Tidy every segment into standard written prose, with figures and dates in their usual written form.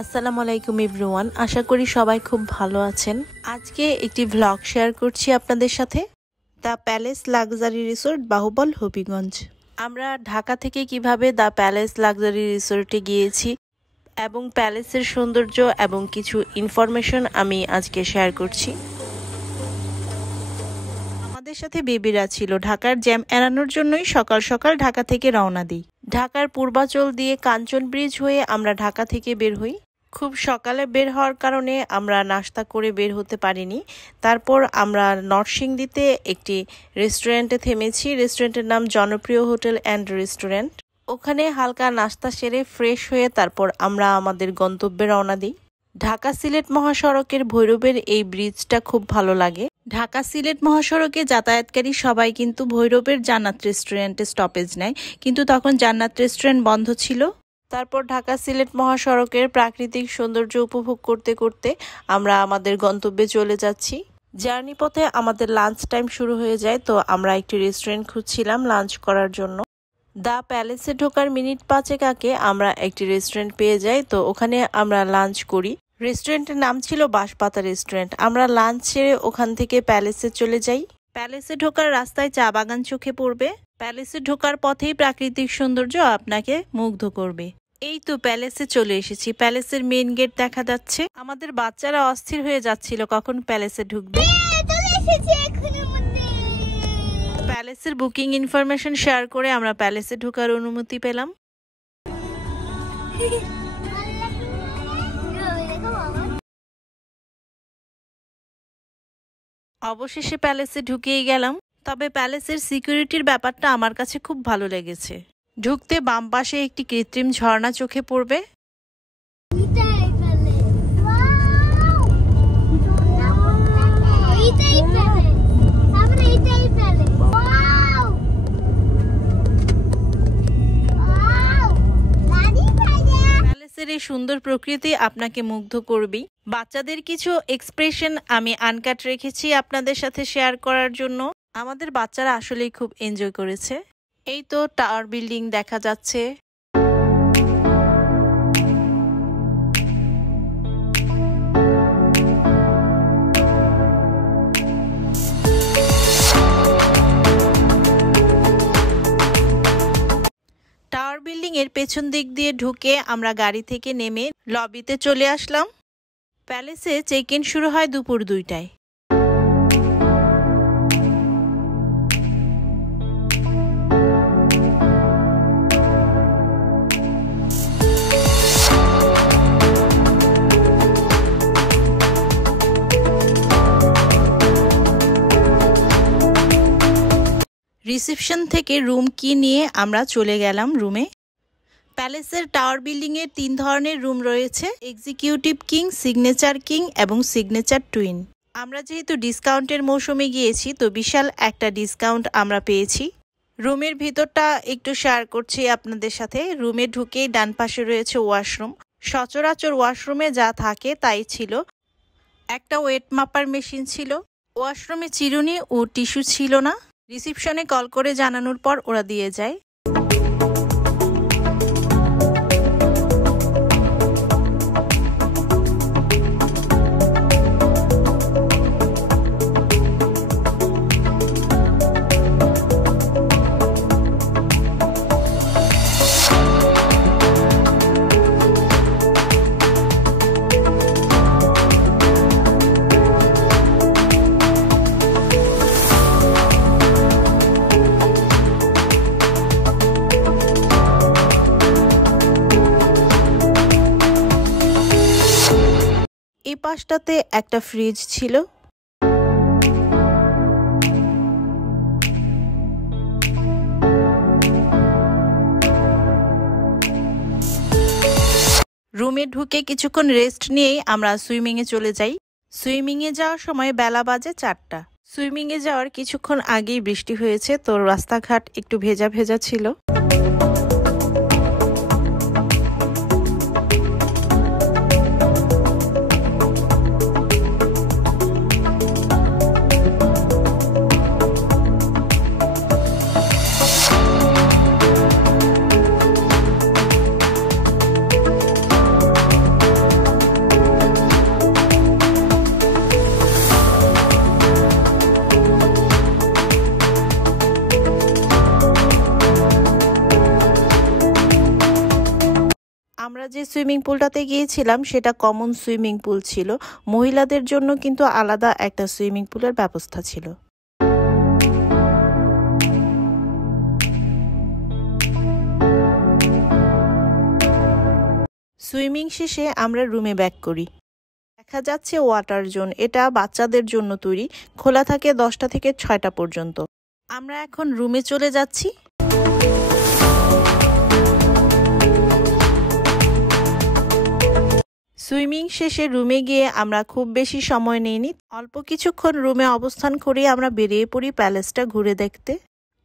আসসালামু আলাইকুম এভরিওয়ান, আশা করি সবাই খুব ভালো আছেন। আজকে একটি ভ্লগ শেয়ার করছি আপনাদের সাথে। দ্য প্যালেস লাক্সারি রিসোর্ট বাহুবল হবিগঞ্জ। আমরা ঢাকা থেকে কিভাবে দ্য প্যালেস লাক্সারি রিসোর্টে গিয়েছি এবং প্যালেসের সৌন্দর্য এবং কিছু ইনফরমেশন আমি আজকে শেয়ার করছি। আমাদের সাথে বেবিরা ছিল। ঢাকার জ্যাম এড়ানোর জন্যই সকাল সকাল ঢাকা থেকে রওনা দিই। ঢাকার পূর্বাচল দিয়ে কাঞ্চন ব্রিজ হয়ে আমরা ঢাকা থেকে বের হই। খুব সকালে বের হওয়ার কারণে আমরা নাস্তা করে বের হতে পারিনি। তারপর আমরা নরসিংদীতে একটি রেস্টুরেন্টে থেমেছি। রেস্টুরেন্টের নাম জনপ্রিয় হোটেল অ্যান্ড রেস্টুরেন্ট। ওখানে হালকা নাস্তা সেরে ফ্রেশ হয়ে তারপর আমরা আমাদের গন্তব্যে রওনা দিই। ঢাকা সিলেট মহাসড়কের ভৈরবের এই ব্রিজটা খুব ভালো লাগে। ঢাকা সিলেট মহাসড়কে যাতায়াতকারী সবাই কিন্তু ভৈরবের জান্নাত রেস্টুরেন্টে স্টপেজ নেয়, কিন্তু তখন জান্নাত রেস্টুরেন্ট বন্ধ ছিল। তারপর ঢাকা সিলেট মহাসড়কের প্রাকৃতিক সৌন্দর্য উপভোগ করতে করতে আমরা আমাদের গন্তব্যে চলে যাচ্ছি। জার্নি পথে আমাদের লাঞ্চ টাইম শুরু হয়ে যায়, তো আমরা একটি রেস্টুরেন্ট খুঁজছিলাম লাঞ্চ করার জন্য। দ্য প্যালেসে ঢোকার মিনিট 5 আগে আমরা একটি রেস্টুরেন্ট পেয়ে যাই, তো ওখানে আমরা লাঞ্চ করি। রেস্টুরেন্টের নাম ছিল বাঁশপাতা রেস্টুরেন্ট। আমরা লাঞ্চ সেরে ওখান থেকে প্যালেসে চলে যাই। প্যালেসে ঢোকার রাস্তায় চা বাগান চোখে পড়বে। প্যালেসে ঢোকার পথেই প্রাকৃতিক সৌন্দর্য আপনাকে মুগ্ধ করবে। এই তো প্যালেসে চলে এসেছি। প্যালেসের মেইন গেট দেখা যাচ্ছে। আমাদের বাচ্চারা অস্থির হয়ে যাচ্ছিল কখন প্যালেসে ঢুকবে। প্যালেসের বুকিং ইনফরমেশন শেয়ার করে আমরা প্যালেসে ঢোকার অনুমতি পেলাম। অবশেষে প্যালেসে ঢুকেই গেলাম। তবে প্যালেসের সিকিউরিটির ব্যাপারটা আমার কাছে খুব ভালো লেগেছে। ঢুকতে বাম পাশে একটি কৃত্রিম ঝর্ণা চোখে পড়বে। প্যালেসের এই সুন্দর প্রকৃতি আপনাকে মুগ্ধ করবেই। বাচ্চাদের কিছু এক্সপ্রেশন আমি আনকাট রেখেছি আপনাদের সাথে শেয়ার করার জন্য। আমাদের বাচ্চারা আসলেই খুব এনজয় করেছে। এই তো টাওয়ার বিল্ডিং দেখা যাচ্ছে। টাওয়ার বিল্ডিং এর পেছন দিক দিয়ে ঢুকে আমরা গাড়ি থেকে নেমে লবিতে চলে আসলাম। প্যালেসে চেক ইন শুরু হয় দুপুর 2টায়। রিসেপশন থেকে রুম কি নিয়ে আমরা চলে গেলাম রুমে। প্যালেসের টাওয়ার বিল্ডিং এর 3 ধরনের রুম রয়েছে: এক্সিকিউটিভ কিং, সিগনেচার কিং এবং সিগনেচার টুইন। আমরা যেহেতু ডিসকাউন্টের মৌসুমে গিয়েছি, তো বিশাল একটা ডিসকাউন্ট আমরা পেয়েছি। রুমের ভিতরটা একটু শেয়ার করছি আপনাদের সাথে। রুমে ঢুকেই ডান পাশে রয়েছে ওয়াশরুম। সচরাচর ওয়াশরুমে যা থাকে তাই ছিল। একটা ওয়েট মাপার মেশিন ছিল। ওয়াশরুমে চিরুনি ও টিস্যু ছিল না। রিসেপশনে কল করে জানানোর পর ওরা দিয়ে যায়। এই পাশটাতে একটা ফ্রিজ ছিল। রুমে ঢুকে কিছুক্ষণ রেস্ট নিয়েই আমরা সুইমিং এ চলে যাই। সুইমিং এ যাওয়ার সময় বেলা বাজে 4টা। সুইমিং এ যাওয়ার কিছুক্ষণ আগেই বৃষ্টি হয়েছে, তো রাস্তাঘাট একটু ভেজা ভেজা ছিল। সুইমিং পুলটাতে গিয়েছিলাম সেটা কমন সুইমিং পুল ছিল, মহিলাদের জন্য কিন্তু আলাদা একটা সুইমিং পুলের ব্যবস্থা ছিল। সুইমিং শেষে আমরা রুমে ব্যাক করি। দেখা যাচ্ছে ওয়াটার জোন, এটা বাচ্চাদের জন্য তৈরি, খোলা থাকে 10টা থেকে 6টা পর্যন্ত। আমরা এখন রুমে চলে যাচ্ছি। সুইমিং শেষে রুমে গিয়ে আমরা খুব বেশি সময় নেইনি, অল্প কিছুক্ষণ রুমে অবস্থান করে আমরা বেরিয়ে পড়ি প্যালেসটা ঘুরে দেখতে।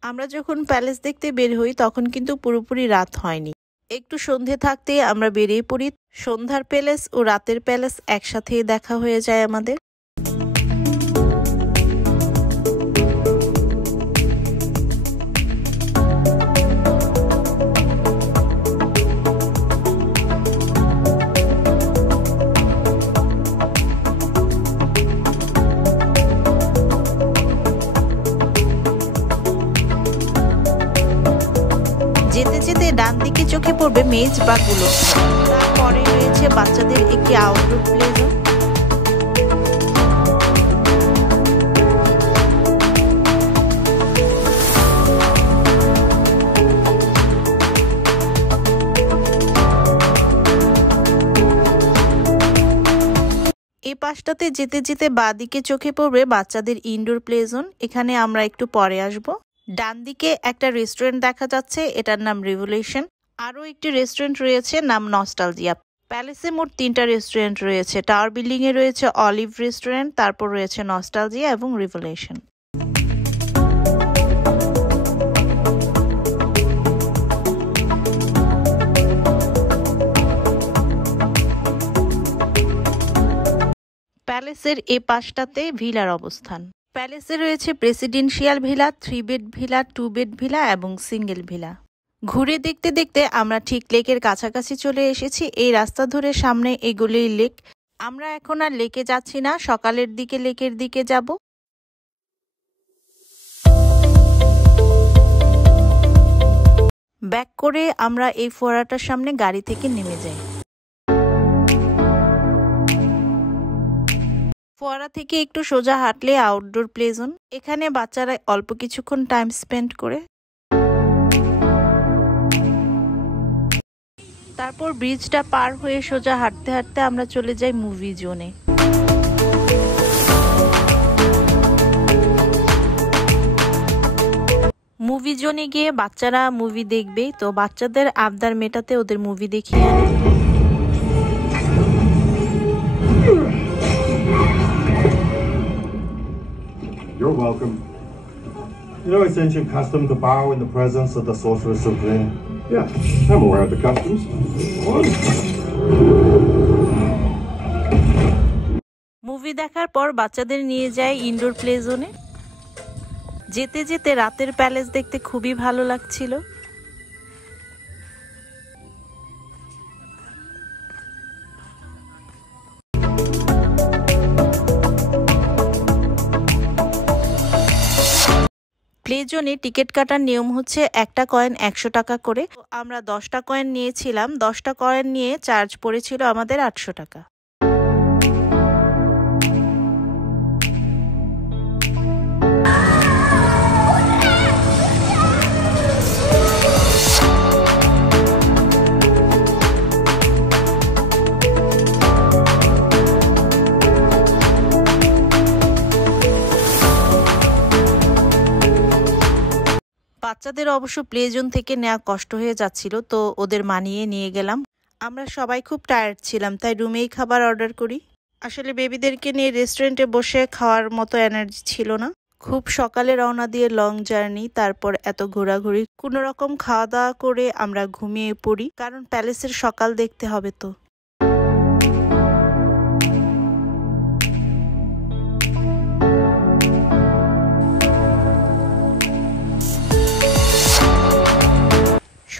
আমরা যখন প্যালেস দেখতে বের হই তখন কিন্তু পুরোপুরি রাত হয়নি, একটু সন্ধে থাকতে আমরা বেরিয়ে পড়ি। সন্ধ্যার প্যালেস ও রাতের প্যালেস একসাথেই দেখা হয়ে যায় আমাদের। যেতে যেতে ডান দিকে চোখে পড়বে মেজ বাগগুলো, তারপরে রয়েছে বাচ্চাদের একটি আউটডোর প্লে জোন। এই পাশটাতে যেতে যেতে বাঁদিকে চোখে পড়বে বাচ্চাদের ইনডোর প্লে জোন, এখানে আমরা একটু পরে আসব। ডান দিকে একটা রেস্টুরেন্ট দেখা যাচ্ছে, এটার নাম রিভলিউশন। আরও একটি রেস্টুরেন্ট রয়েছে, নাম নস্টালজিয়া। প্যালেসে মোট 3টা রেস্টুরেন্ট রয়েছে। টাওয়ার বিল্ডিং এ রয়েছে অলিভ রেস্টুরেন্ট, তারপর রয়েছে নস্টালজিয়া এবং রিভলিউশন। প্যালেসের এই পাশটাতে ভিলার অবস্থান। প্যালেসে রয়েছে presidential villa, 3 bed villa, 2 bed villa এবং সিঙ্গেল ভিলা। ঘুরে দেখতে দেখতে আমরা ঠিক লেকের কাছাকাছি চলে এসেছি। এই রাস্তা ধরে সামনে এগুলোই লেক। আমরা এখন আর লেকে যাচ্ছি না, সকালের দিকে লেকের দিকে যাব। ব্যাক করে আমরা এই ফোয়ারাটার সামনে গাড়ি থেকে নেমে যাই। ফোয়ারা থেকে একটু সোজা হাঁটলে আউটডোর প্লে জোন, এখানে বাচ্চারা অল্প কিছুক্ষণ টাইম স্পেন্ড করে। তারপর ব্রিজটা পার হয়ে সোজা হাঁটতে হাঁটতে আমরা চলে যাই মুভি জোনে। মুভি জোনে গিয়ে বাচ্চারা মুভি দেখবে, তো বাচ্চাদের আবদার মেটাতে ওদের মুভি দেখিয়ে আনে। You're welcome. You know, it's ancient custom to bow in the presence of the sorcerer supreme. Yeah, I'm aware of the customs. Movie দেখার পর বাচ্চাদের নিয়ে যায় ইনডোর প্লে জোনে। যেতে যেতে রাতের প্যালেস দেখতে খুবই ভালো লাগছিল। প্লে জোনে টিকিট কাটার নিয়ম হচ্ছে একটা কয়েন 100 টাকা করে। আমরা 10টা কয়েন নিয়েছিলাম, 10টা কয়েন নিয়ে চার্জ পড়েছিল আমাদের 800 টাকা। বাচ্চাদের অবশ্য প্লে জোন থেকে নেওয়া কষ্ট হয়ে যাচ্ছিল, তো ওদের মানিয়ে নিয়ে গেলাম। আমরা সবাই খুব টায়ার্ড ছিলাম, তাই রুমেই খাবার অর্ডার করি। আসলে বেবিদেরকে নিয়ে রেস্টুরেন্টে বসে খাওয়ার মতো এনার্জি ছিল না। খুব সকালে রওনা দিয়ে লং জার্নি, তারপর এত ঘোরাঘুরি, কোনো রকম খাওয়া দাওয়া করে আমরা ঘুমিয়ে পড়ি, কারণ প্যালেসের সকাল দেখতে হবে তো।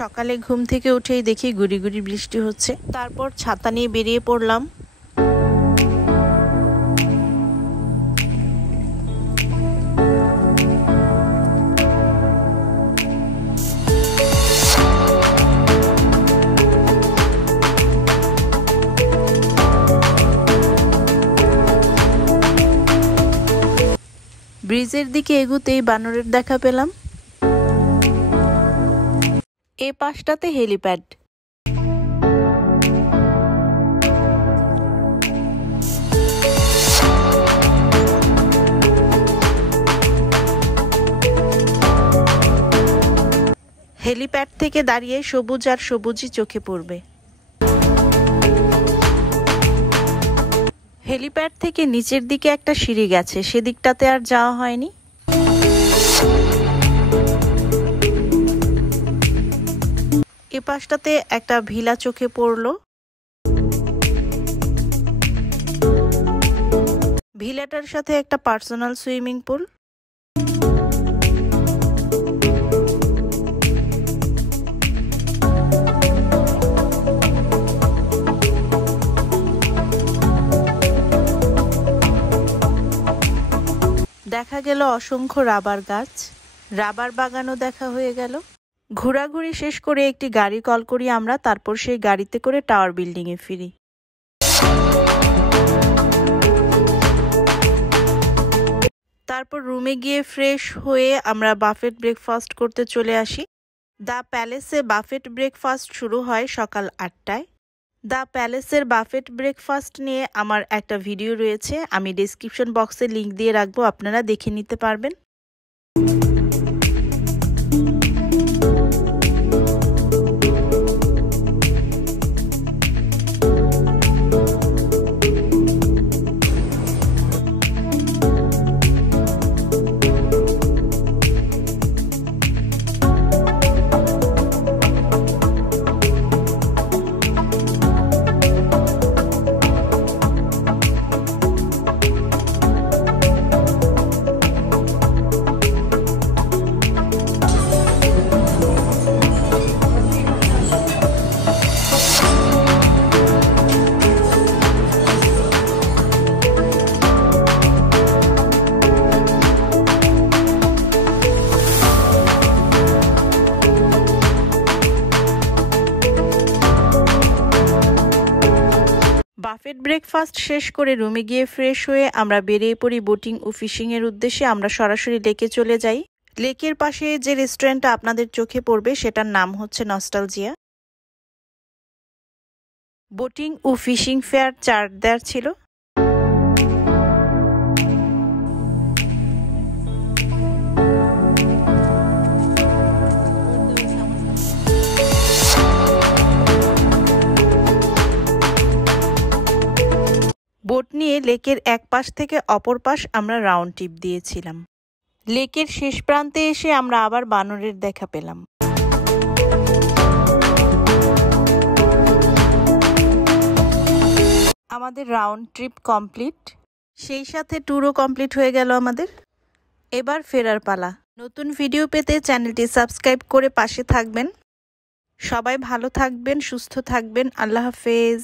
সকালে ঘুম থেকে উঠেই দেখি গুড়ি গুড়ি বৃষ্টি হচ্ছে, তারপর ছাতা নিয়ে বেরিয়ে পড়লাম। ব্রিজের দিকে এগুতেই বানরের দেখা পেলাম। এ পাশটাতে হেলিপ্যাড। হেলিপ্যাড থেকে দাঁড়িয়ে সবুজ আর সবুজই চোখে পড়বে। হেলিপ্যাড থেকে নিচের দিকে একটা সিঁড়ি গেছে, সেদিকটাতে আর যাওয়া হয়নি। এ পাশটাতে একটা ভিলা চোখে পড়লো। ভিলাটার সাথে একটা পার্সোনাল সুইমিং পুল। দেখা গেল অসংখ্য রাবার গাছ, রাবার বাগানও দেখা হয়ে গেল। ঘোরাঘুরি শেষ করে একটি গাড়ি কল করি আমরা, তারপর সেই গাড়িতে করে টাওয়ার বিল্ডিং এ ফিরি। তারপর রুমে গিয়ে ফ্রেশ হয়ে আমরা বাফেট ব্রেকফাস্ট করতে চলে আসি। দ্য প্যালেসে বাফেট ব্রেকফাস্ট শুরু হয় সকাল 8টায়। দ্য প্যালেসের বাফেট ব্রেকফাস্ট নিয়ে আমার একটা ভিডিও রয়েছে, আমি ডেসক্রিপশন বক্সে লিংক দিয়ে রাখবো, আপনারা দেখে নিতে পারবেন। বাফেট ব্রেকফাস্ট শেষ করে রুমে গিয়ে ফ্রেশ হয়ে আমরা বেরিয়ে পড়ি বোটিং ও ফিশিং এর উদ্দেশ্যে। আমরা সরাসরি লেকে চলে যাই। লেকের পাশে যে রেস্টুরেন্টটা আপনাদের চোখে পড়বে সেটার নাম হচ্ছে নস্টালজিয়া। বোটিং ও ফিশিং ফেয়ার চার্ট দেওয়ার ছিল। বোট নিয়ে লেকের এক পাশ থেকে অপর পাশ আমরা রাউন্ড ট্রিপ দিয়েছিলাম। লেকের শেষ প্রান্তে এসে আমরা আবার বানরের দেখা পেলাম। আমাদের রাউন্ড ট্রিপ কমপ্লিট, সেই সাথে ট্যুরও কমপ্লিট হয়ে গেল আমাদের। এবার ফেরার পালা। নতুন ভিডিও পেতে চ্যানেলটি সাবস্ক্রাইব করে পাশে থাকবেন। সবাই ভালো থাকবেন, সুস্থ থাকবেন। আল্লাহ হাফেজ।